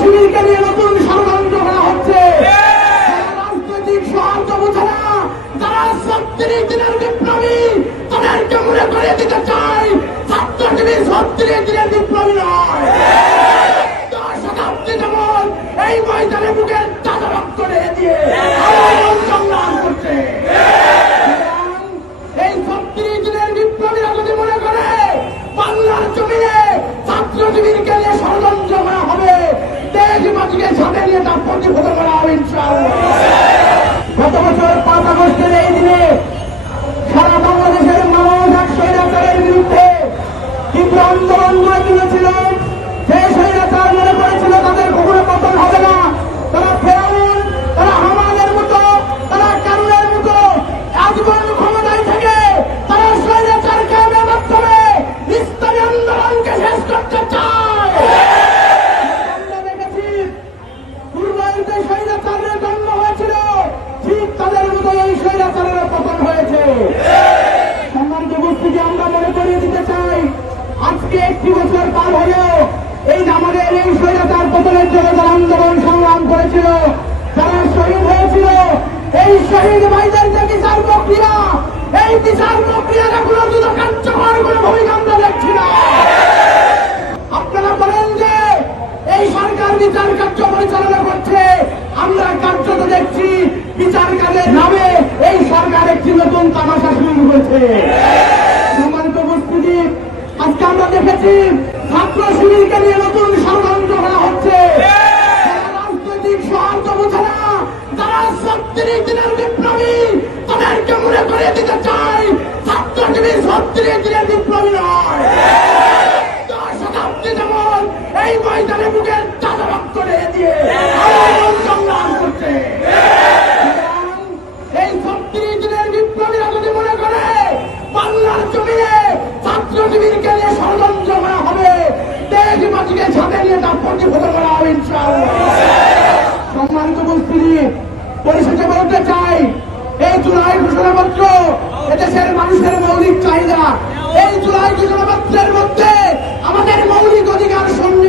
শিবিরকে নিয়ে নতুন ষড়যন্ত্র করা হচ্ছে। রাজনৈতিক সহায়তা বোঝে না যারা ছত্রিশ দিনের বিপ্লবী, তাদেরকে মনে করে দিতে চাই। ছাত্র শিবির ছত্রিশ দিনের বিপ্লবী নয়। শতাব্দী যেমন এই ময়দানে বুকের তাজা রক্ত দিয়ে সংগ্রাম করছে। নিয়ে তার প্রতিহত করা হবে ইনশাআল্লাহ। গত বছর পাঁচ আগস্টের এই দিনে সারা বাংলাদেশের মানুষ এক স্বৈরাচারের বিরুদ্ধে তীব্র আন্দোলন গড়ে তুলেছিলেন সেই স্বৈরাচার মনে সম্মানিত উপস্থিতি আমরা মনে করিয়ে দিতে চাই। আজকে একটি বছর পার হলেও এই আমাদের এই স্বৈরাচার পতনের জন্য যারা আন্দোলন সংগ্রাম করেছিল, যারা শহীদ হয়েছিল, এই শহীদ ভাইদের যে বিচার প্রক্রিয়া, এই বিচার প্রক্রিয়ার এখনও দুটো কার্যকর কোনো ভূমিকা আমরা দেখছি না। আপনারা বলেন যে এই সরকার বিচার কার্য পরিচালনা করছে, আমরা কার্যত দেখছি বিচার কাজের নামে করেছে সম্মানিত উপস্থিতি আজকে আমরা দেখেছি ছাত্র শিবিরকে নিয়ে নতুন ষড়যন্ত্র করা করেছি পরিশেষে বলতে চাই। এই জুলাই ঘোষণাপত্র এদেশের মানুষের মৌলিক চাহিদা। এই জুলাই ঘোষণাপত্রের মধ্যে আমাদের মৌলিক অধিকার শূন্য